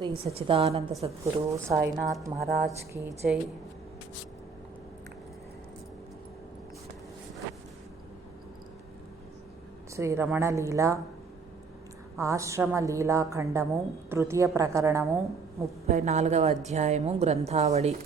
శ్రీ సచిదానంద సద్గురు సాయినాథ్ మహారాజ్ కీ జై. శ్రీ రమణ లీల ఆశ్రమ లీలాఖండము తృతీయ ప్రకరణము ముప్పై నాలుగవ అధ్యాయము గ్రంథావళి.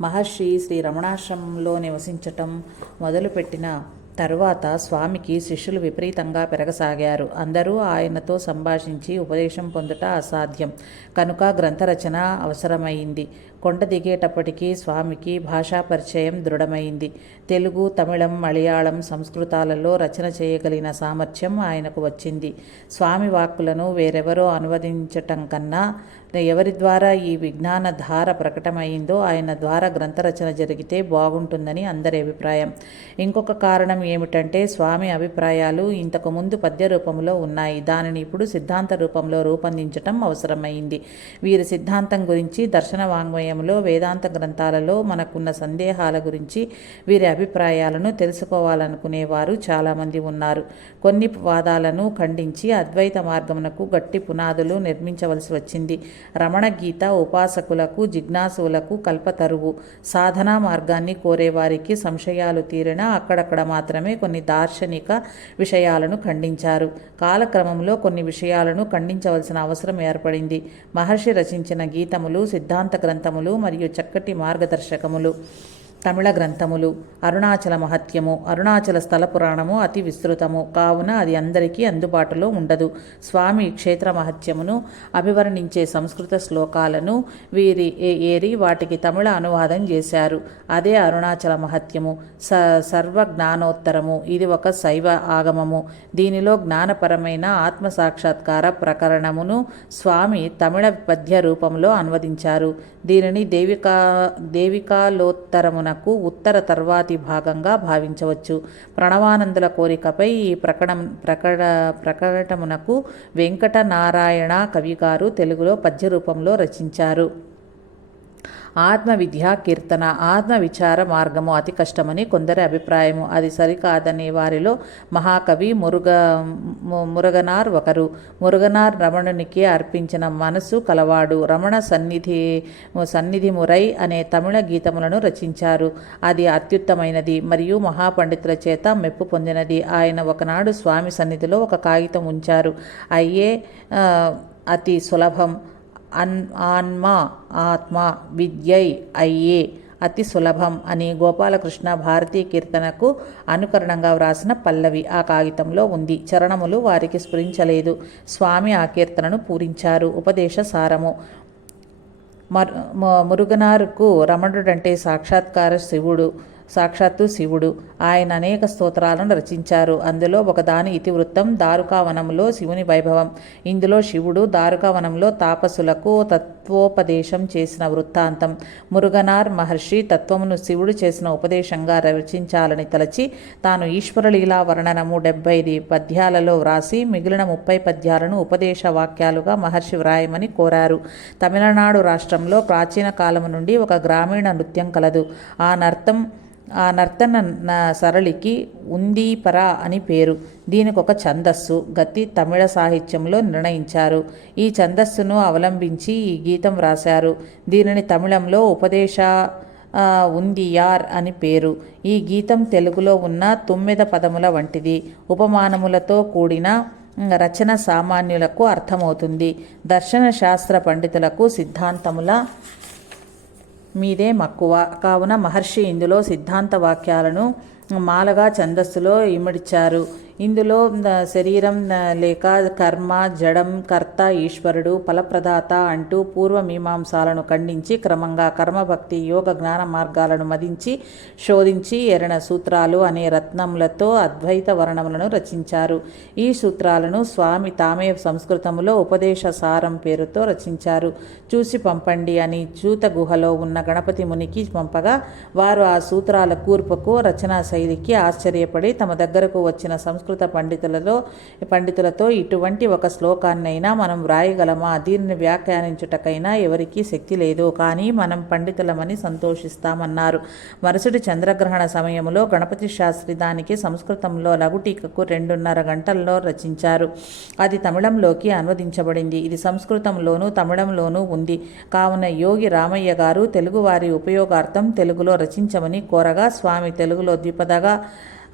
మహర్షి శ్రీ రమణాశ్రమంలో నివసించటం మొదలుపెట్టిన తరువాత స్వామికి శిష్యులు విపరీతంగా పెరగసాగారు. అందరూ ఆయనతో సంభాషించి ఉపదేశం పొందుట అసాధ్యం. కనుక గ్రంథరచన అవసరమైంది. కొండ దిగేటప్పటికీ స్వామికి భాషా పరిచయం దృఢమైంది. తెలుగు తమిళం మలయాళం సంస్కృతాలలో రచన చేయగలిగిన సామర్థ్యం ఆయనకు వచ్చింది. స్వామి వాక్కులను వేరెవరో అనువదించటం కన్నా ఎవరి ద్వారా ఈ విజ్ఞాన ధార ప్రకటమైందో ఆయన ద్వారా గ్రంథరచన జరిగితే బాగుంటుందని అందరి అభిప్రాయం. ఇంకొక కారణం ఏమిటంటే స్వామి అభిప్రాయాలు ఇంతకు ముందు పద్య రూపంలో ఉన్నాయి. దానిని ఇప్పుడు సిద్ధాంత రూపంలో రూపొందించటం అవసరమైంది. వీరి సిద్ధాంతం గురించి దర్శన వాంగ్మయంలో వేదాంత గ్రంథాలలో మనకున్న సందేహాల గురించి వీరి అభిప్రాయాలను తెలుసుకోవాలనుకునేవారు చాలామంది ఉన్నారు. కొన్ని వాదాలను ఖండించి అద్వైత మార్గమునకు గట్టి పునాదులు నిర్మించవలసి వచ్చింది. రమణ గీత ఉపాసకులకు జిజ్ఞాసులకు కల్పతరువు. సాధనా మార్గాన్ని కోరేవారికి సంశయాలు తీరిన అక్కడక్కడ మాత్రమే కొన్ని దార్శనిక విషయాలను ఖండించారు. కాలక్రమంలో కొన్ని విషయాలను ఖండించవలసిన అవసరం ఏర్పడింది. మహర్షి రచించిన గీతములు సిద్ధాంత గ్రంథములు మరియు చక్కటి మార్గదర్శకములు. తమిళ గ్రంథములు అరుణాచల మహత్యము అరుణాచల స్థల పురాణము అతి విస్తృతము. కావున అది అందరికీ అందుబాటులో ఉండదు. స్వామి క్షేత్ర మహత్యమును అభివర్ణించే సంస్కృత శ్లోకాలను వీరి ఏ- ఏరి వాటికి తమిళ అనువాదం చేశారు. అదే అరుణాచల మహత్యము. స సర్వ జ్ఞానోత్తరము ఇది ఒక శైవ ఆగమము. దీనిలో జ్ఞానపరమైన ఆత్మ సాక్షాత్కార ప్రకరణమును స్వామి తమిళ పద్య రూపంలో అనువదించారు. దీనిని దేవికా దేవికాలోత్తరమున ప్రకటనకు ఉత్తర తర్వాతి భాగంగా భావించవచ్చు. ప్రణవానందుల కోరికపై ఈ ప్రకటన ప్రకట ప్రకటమునకు వెంకటనారాయణ కవిగారు తెలుగులో పద్య రూపంలో రచించారు. ఆత్మవిద్య కీర్తన ఆత్మ విచార మార్గము అతి కష్టమని కొందరి అభిప్రాయము. అది సరికాదని వారిలో మహాకవి మురుగ ము- మురుగనార్ ఒకరు. మురుగనార్ రమణునికి అర్పించిన మనసు కలవాడు. రమణ సన్నిధి సన్నిధి మురై అనే తమిళ గీతములను రచించారు. అది అత్యుత్తమైనది మరియు మహాపండితుల చేత మెప్పు పొందినది. ఆయన ఒకనాడు స్వామి సన్నిధిలో ఒక కాగితం ఉంచారు. అయ్యే అతి సులభం. అన్ ఆన్మ ఆత్మ విద్యై అయ్యే అతి సులభం అని గోపాలకృష్ణ భారతీ కీర్తనకు అనుకరణంగా వ్రాసిన పల్లవి ఆ కాగితంలో ఉంది. చరణములు వారికి స్ఫురించలేదు. స్వామి ఆ కీర్తనను పూరించారు. ఉపదేశ సారము. మరు మురుగనారుకు రమణుడంటే సాక్షాత్కార శివుడు. సాక్షాత్తు శివుడు. ఆయన అనేక స్తోత్రాలను రచించారు. అందులో ఒకదాని ఇతివృత్తం దారుకావనంలో శివుని వైభవం. ఇందులో శివుడు దారుకావనంలో తాపసులకు తత్వోపదేశం చేసిన వృత్తాంతం. మురుగనార్ మహర్షి తత్వమును శివుడు చేసిన ఉపదేశంగా రచించాలని తలచి తాను ఈశ్వరలీలా వర్ణనము డెబ్బై పద్యాలలో వ్రాసి మిగిలిన ముప్పై పద్యాలను ఉపదేశ వాక్యాలుగా మహర్షి వ్రాయమని కోరారు. తమిళనాడు రాష్ట్రంలో ప్రాచీన కాలం నుండి ఒక గ్రామీణ నృత్యం కలదు. ఆ నర్తం ఆ నర్తన సరళికి ఉందీపర అని పేరు. దీనికి ఒక ఛందస్సు. గతి తమిళ సాహిత్యంలో నిర్ణయించారు. ఈ ఛందస్సును అవలంబించి ఈ గీతం వ్రాశారు. దీనిని తమిళంలో ఉపదేశ ఉందియార్ అని పేరు. ఈ గీతం తెలుగులో ఉన్న తొమ్మిద పదముల వంటిది. ఉపమానములతో కూడిన రచన సామాన్యులకు అర్థమవుతుంది. దర్శన శాస్త్ర పండితులకు సిద్ధాంతముల మీదే మక్కువ. కావున మహర్షి ఇందులో సిద్ధాంత వాక్యాలను మాలగా ఛందస్సులో ఇమిడ్చారు ఇందులో శరీరం లేక కర్మ జడం కర్త ఈశ్వరుడు ఫలప్రదాత అంటూ పూర్వ మీమాంసాలను ఖండించి క్రమంగా కర్మభక్తి యోగ జ్ఞాన మార్గాలను మదించి శోధించి ఎరణ సూత్రాలు అనే రత్నములతో అద్వైత వర్ణములను రచించారు. ఈ సూత్రాలను స్వామి తామే సంస్కృతములో ఉపదేశ సారం పేరుతో రచించారు. చూసి పంపండి అని చూత గుహలో ఉన్న గణపతి మునికి పంపగా వారు ఆ సూత్రాల కూర్పుకు రచనా శైలికి ఆశ్చర్యపడి తమ దగ్గరకు వచ్చిన సంస్కృత సంస్కృత పండితులలో పండితులతో ఇటువంటి ఒక శ్లోకాన్నైనా మనం వ్రాయగలమా? దీనిని వ్యాఖ్యానించుటకైనా ఎవరికీ శక్తి లేదు. కానీ మనం పండితులమని సంతోషిస్తామన్నారు. మరుసటి చంద్రగ్రహణ సమయంలో గణపతి శాస్త్రి దానికి సంస్కృతంలో లఘుటీకకు రెండున్నర గంటల్లో రచించారు. అది తమిళంలోకి అనువదించబడింది. ఇది సంస్కృతంలోనూ తమిళంలోనూ ఉంది. కావున యోగి రామయ్య గారు తెలుగువారి ఉపయోగార్థం తెలుగులో రచించమని కోరగా స్వామి తెలుగులో ద్విపదగా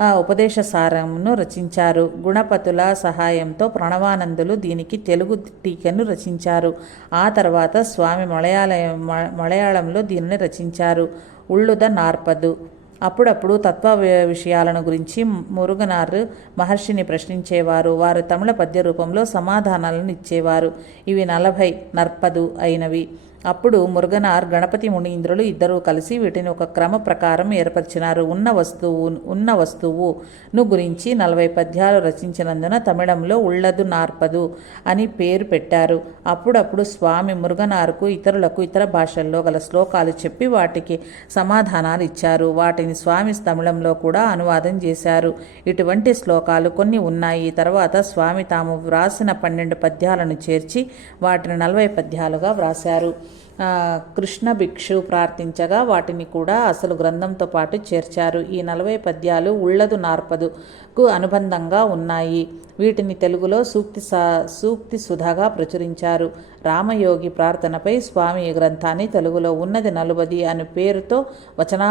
ఉపదేశ సారమును రచించారు. గుణపతుల సహాయంతో ప్రణవానందులు దీనికి తెలుగు టీకను రచించారు. ఆ తర్వాత స్వామి మలయాళం మ- మలయాళంలో దీనిని రచించారు. ఉళ్ళుద నార్పదు. అప్పుడప్పుడు తత్వ విషయాలను గురించి మురుగనార్ మహర్షిని ప్రశ్నించేవారు. వారు తమిళ పద్య రూపంలో సమాధానాలను ఇచ్చేవారు. ఇవి నలభై నర్పదు అయినవి. అప్పుడు మురుగనార్ గణపతి మునీంద్రులు ఇద్దరూ కలిసి వీటిని ఒక క్రమ ప్రకారం ఏర్పరిచినారు. ఉన్న వస్తువు ఉన్న వస్తువును గురించి నలభై పద్యాలు రచించినందున తమిళంలో ఉళ్ళదు నార్పదు అని పేరు పెట్టారు. అప్పుడప్పుడు స్వామి మురుగనార్కు ఇతరులకు ఇతర భాషల్లో గల శ్లోకాలు చెప్పి వాటికి సమాధానాలు ఇచ్చారు. వాటిని స్వామి తమిళంలో కూడా అనువాదం చేశారు. ఇటువంటి శ్లోకాలు కొన్ని ఉన్నాయి. తర్వాత స్వామి తాము వ్రాసిన పన్నెండు పద్యాలను చేర్చి వాటిని నలభై పద్యాలుగా వ్రాశారు. కృష్ణ భిక్షు ప్రార్థించగా వాటిని కూడా అసలు గ్రంథంతో పాటు చేర్చారు. ఈ నలభై పద్యాలు ఉళ్ళదు నార్పదుకు అనుబంధంగా ఉన్నాయి. వీటిని తెలుగులో సూక్తి సా సూక్తి సుధాగా ప్రచురించారు. రామయోగి ప్రార్థనపై స్వామి ఈ గ్రంథాన్ని తెలుగులో ఉన్నది నలుబది అనే పేరుతో వచనా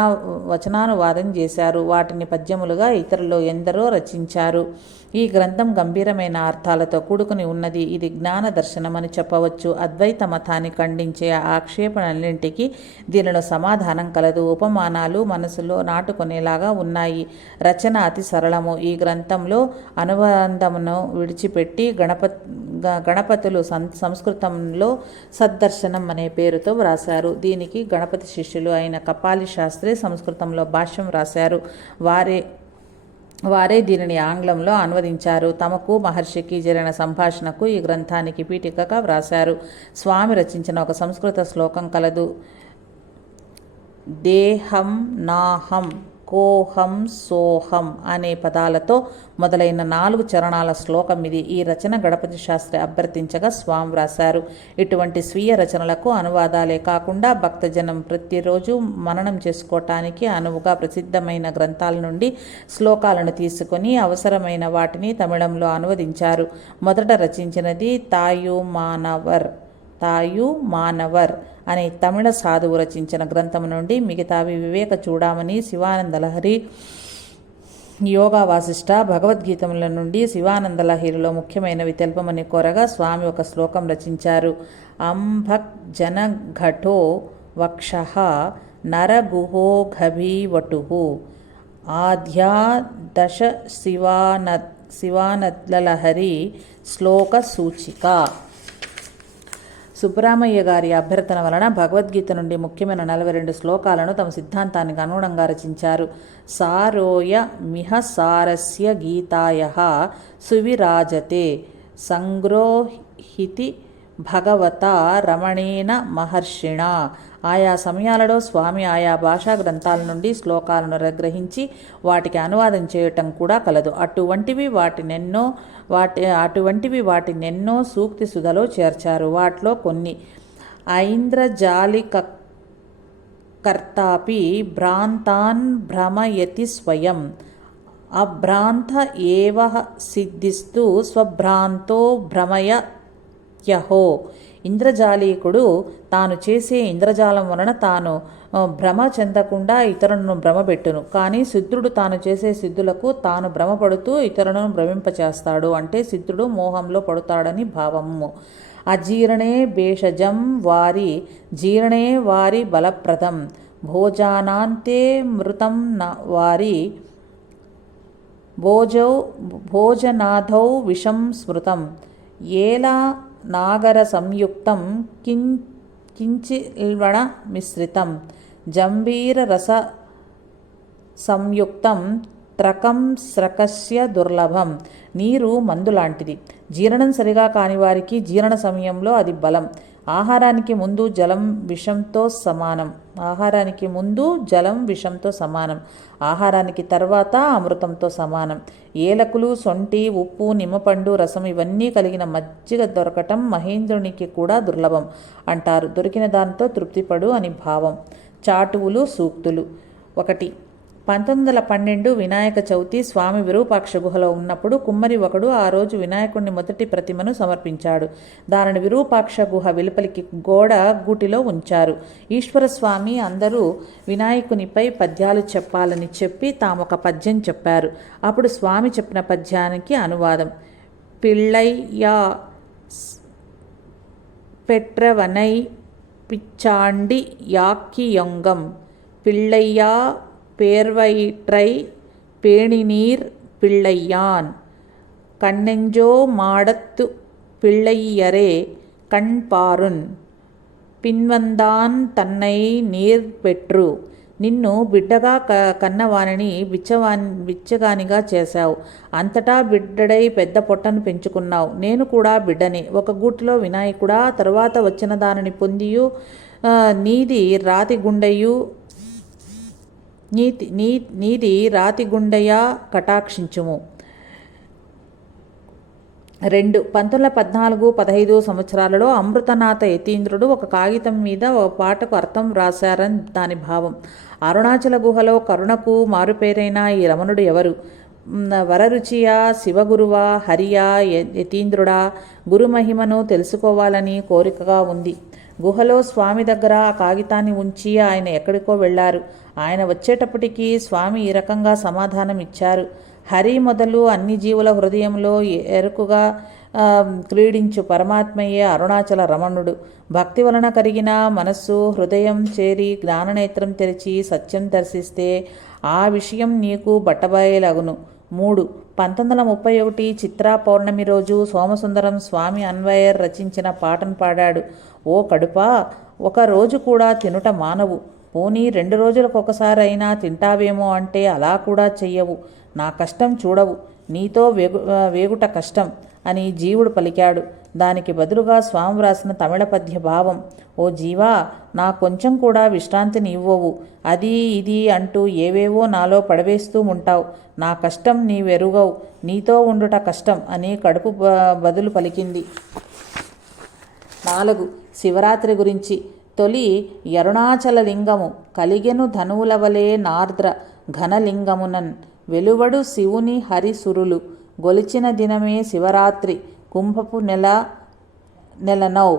వచనానువాదం చేశారు. వాటిని పద్యములుగా ఇతరులు ఎందరో రచించారు. ఈ గ్రంథం గంభీరమైన అర్థాలతో కూడుకుని ఉన్నది. ఇది జ్ఞాన దర్శనం అని చెప్పవచ్చు. అద్వైత మతాన్ని ఖండించే ఆక్షేపణలన్నింటికి దీనిలో సమాధానం కలదు. ఉపమానాలు మనసులో నాటుకునేలాగా ఉన్నాయి. రచన అతి సరళము. ఈ గ్రంథంలో అనుబంధమును విడిచిపెట్టి గణప గణపతులు సం- సంస్కృతంలో సద్దర్శనం అనే పేరుతో వ్రాశారు. దీనికి గణపతి శిష్యులు అయిన కపాలి శాస్త్రి సంస్కృతంలో భాష్యం రాశారు వారే వారే దీనిని ఆంగ్లంలో అనువదించారు. తమకు మహర్షికి జరిగిన సంభాషణకు ఈ గ్రంథానికి పీఠికగా వ్రాశారు. స్వామి రచించిన ఒక సంస్కృత శ్లోకం కలదు. దేహం నాహం. కోహం సోహం అనే పదాలతో మొదలైన నాలుగు చరణాల శ్లోకం ఇది. ఈ రచన గణపతి శాస్త్రి అభ్యర్థించగా స్వామి వ్రాశారు. ఇటువంటి స్వీయ రచనలకు అనువాదాలే కాకుండా భక్తజనం ప్రతిరోజు మననం చేసుకోవటానికి అనువుగా ప్రసిద్ధమైన గ్రంథాల నుండి శ్లోకాలను తీసుకొని అవసరమైన వాటిని తమిళంలో అనువదించారు. మొదట రచించినది తాయు మానవర్ తాయు మానవర్ అనే తమిళ సాధువు రచించిన గ్రంథం నుండి మిగతావి వివేక చూడామణి శివానంద లహరి యోగా వాసిష్ట భగవద్గీతముల నుండి శివానంద లహరిలో ముఖ్యమైనవి తెల్పమని కోరగా స్వామి ఒక శ్లోకం రచించారు. అంభక్ జనఘటో వక్ష నరగుహో గభీవటు ఆధ్యా దశ శివాన శివానద్లహరి శ్లోక సూచిక. సుబ్బరామయ్య గారి అభ్యర్థన వలన భగవద్గీత నుండి ముఖ్యమైన నలభై రెండు శ్లోకాలను తమ సిద్ధాంతానికి అనుగుణంగా రచించారు. సారోయ మిహ సారస్య గీతాయ సువిరాజతే సంగ్రోహితి భగవత రమణేన మహర్షిణ. ఆయా సమయాలలో స్వామి ఆయా భాషా గ్రంథాల నుండి శ్లోకాలను గ్రహించి వాటికి అనువాదం చేయటం కూడా కలదు. అటువంటివి వాటినెన్నో వాటి అటువంటివి వాటినెన్నో సూక్తి సుధలో చేర్చారు. వాటిలో కొన్ని ఐంద్రజాలిక కర్తాపి భ్రాంతాన్ భ్రమయతి స్వయం. అభ్రాంత ఏవ సిద్ధిస్తూ స్వభ్రాంతో భ్రమయ యహో. ఇంద్రజాలీకుడు తాను చేసే ఇంద్రజాలం వలన తాను భ్రమ చెందకుండా ఇతరులను భ్రమపెట్టును. కానీ సిద్ధుడు తాను చేసే సిద్ధులకు తాను భ్రమపడుతూ ఇతరులను భ్రమింపచేస్తాడు. అంటే సిద్ధుడు మోహంలో పడుతాడని భావము. అజీర్ణే భేషజం వారి జీర్ణే వారి బలప్రదం. భోజానాంతే మృతం న వారి భోజౌ భోజనాథౌ విషం స్మృతం. ఏలా నాగర సంయుక్తం కిం కించిల్వణ మిశ్రితం జంబీర రస సంయుక్తం త్రకం స్రకస్య దుర్లభం. నీరు మందు లాంటిది జీర్ణం సరిగా కాని వారికి జీర్ణ సమయంలో అది బలం. ఆహారానికి ముందు జలం విషంతో సమానం. ఆహారానికి ముందు జలం విషంతో సమానం. ఆహారానికి తర్వాత అమృతంతో సమానం. ఏలకులు సొంటి ఉప్పు నిమ్మపండు రసం ఇవన్నీ కలిగిన మజ్జిగ దొరకటం మహేంద్రునికి కూడా దుర్లభం అంటారు. దొరికిన దాంతో తృప్తిపడు అని భావం. చాటువులు సూక్తులు. ఒకటి పంతొమ్మిది వందల పన్నెండు వినాయక చవితి స్వామి విరూపాక్ష గుహలో ఉన్నప్పుడు కుమ్మరి ఒకడు ఆ రోజు వినాయకుడిని మొదటి ప్రతిమను సమర్పించాడు. దానిని విరూపాక్ష గుహ వెలుపలికి గోడ గూటిలో ఉంచారు. ఈశ్వరస్వామి అందరూ వినాయకునిపై పద్యాలు చెప్పాలని చెప్పి తాము ఒక పద్యం చెప్పారు. అప్పుడు స్వామి చెప్పిన పద్యానికి అనువాదం పిళ్ళయ్య పెట్రవనై పిచ్చాండి యాక్కియొంగం పిళ్ళయ్యా பேர்வயிற்றை பேணினீர் பிள்ளையான் கண்ணெஞ்சோ மாடத்து பிள்ளையரே கண்பாருன் పిన్వందాన్ తన్నై నీర్ పెట్రు నిన్ను బిడ్డగా క కన్నవానిని బిచ్చవాన్ బిచ్చగానిగా చేశావు అంతటా బిడ్డడై పెద్ద పొట్టను పెంచుకున్నావు నేను కూడా బిడ్డని ఒక గూటిలో వినాయకుడా తరువాత వచ్చిన దానిని పొందియు ఆ, నీది రాతి గుండెయు నీతి నీ నీది రాతిగుండయా కటాక్షించుము. రెండు పంతొమ్మిది పద్నాలుగు పదహైదు సంవత్సరాలలో అమృతనాథ యతీంద్రుడు ఒక కాగితం మీద ఒక పాటకు అర్థం రాశారని దాని భావం. అరుణాచల గుహలో కరుణకు మారుపేరైన ఈ రమణుడు ఎవరు? వరరుచియా శివగురువా హరియా యతీంద్రుడా? గురుమహిమను తెలుసుకోవాలని కోరికగా ఉంది. గుహలో స్వామి దగ్గర ఆ కాగితాన్ని ఉంచి ఆయన ఎక్కడికో వెళ్ళారు. ఆయన వచ్చేటప్పటికీ స్వామి ఈ రకంగా సమాధానం ఇచ్చారు. హరి మొదలు అన్ని జీవుల హృదయంలో ఎరుకుగా క్రీడించు పరమాత్మయే అరుణాచల రమణుడు. భక్తి వలన కరిగిన మనస్సు హృదయం చేరి జ్ఞాననేత్రం తెరిచి సత్యం దర్శిస్తే ఆ విషయం నీకు బట్టబయలగును. మూడు పంతొమ్మిది వందల ముప్పై ఒకటి చిత్రా పౌర్ణమి రోజు సోమసుందరం స్వామి అన్వయర్ రచించిన పాటను పాడాడు. ఓ కడుపా ఒక రోజు కూడా తినుట మానవు. పోనీ రెండు రోజులకు ఒకసారి అయినా తింటావేమో అంటే అలా కూడా చెయ్యవు. నా కష్టం చూడవు. నీతో వేగు వేగుట కష్టం అని జీవుడు పలికాడు. దానికి బదులుగా స్వామి వ్రాసిన తమిళ పద్య భావం ఓ జీవా నా కొంచెం కూడా విశ్రాంతిని ఇవ్వవు. అది ఇది అంటూ ఏవేవో నాలో పడవేస్తూ ఉంటావు. నా కష్టం నీవెరుగవు నీతో ఉండుట కష్టం అని కడుపు బదులు పలికింది. నాలుగు శివరాత్రి గురించి. తొలి యరుణాచల లింగము కలిగెను ధనువులవలే నార్ద్ర ఘనలింగమునన్. వెలువడు శివుని హరిసురులు. గొలిచిన దినమే శివరాత్రి. కుంభపు నెల నెలనౌ.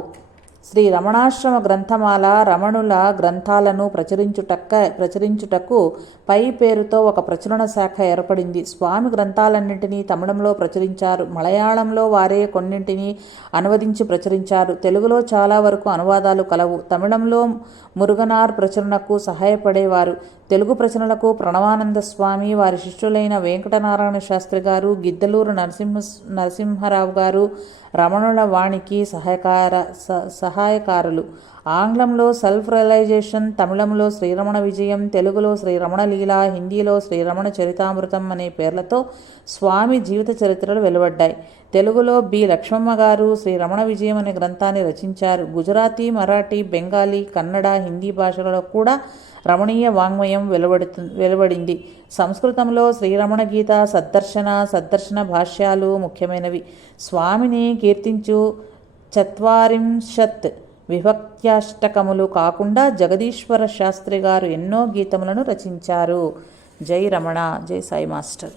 శ్రీ రమణాశ్రమ గ్రంథమాల రమణుల గ్రంథాలను ప్రచురించుటక్క ప్రచురించుటకు పై పేరుతో ఒక ప్రచురణ శాఖ ఏర్పడింది. స్వామి గ్రంథాలన్నింటినీ తమిళంలో ప్రచురించారు. మలయాళంలో వారే కొన్నింటిని అనువదించి ప్రచురించారు. తెలుగులో చాలా వరకు అనువాదాలు కలవు. తమిళంలో మురుగనార్ ప్రచురణకు సహాయపడేవారు. తెలుగు ప్రశ్నలకు ప్రణవానంద స్వామి వారి శిష్యులైన వెంకటనారాయణ శాస్త్రి గారు గిద్దలూరు నరసింహ నరసింహారావు గారు రమణుల వాణికి సహాయకార స- సహాయకారులు. ఆంగ్లంలో సెల్ఫ్ రియలైజేషన్ తమిళంలో శ్రీరమణ విజయం తెలుగులో శ్రీరమణ లీల హిందీలో శ్రీరమణ చరితామృతం అనే పేర్లతో స్వామి జీవిత చరిత్రలు వెలువడ్డాయి. తెలుగులో బి. లక్ష్మమ్మ గారు శ్రీ రమణ విజయం అనే గ్రంథాన్ని రచించారు. గుజరాతీ మరాఠీ బెంగాలీ కన్నడ హిందీ భాషలలో కూడా రమణీయ వాంగ్మయం వెలువడుతు వెలువడింది. సంస్కృతంలో శ్రీరమణ గీత సద్దర్శన సద్దర్శన భాష్యాలు ముఖ్యమైనవి. స్వామిని కీర్తించు చత్వారింశత్ విభక్త్యాష్టకములు కాకుండా జగదీశ్వర శాస్త్రి గారు ఎన్నో గీతములను రచించారు. జై రమణ జై సాయి మాస్టర్.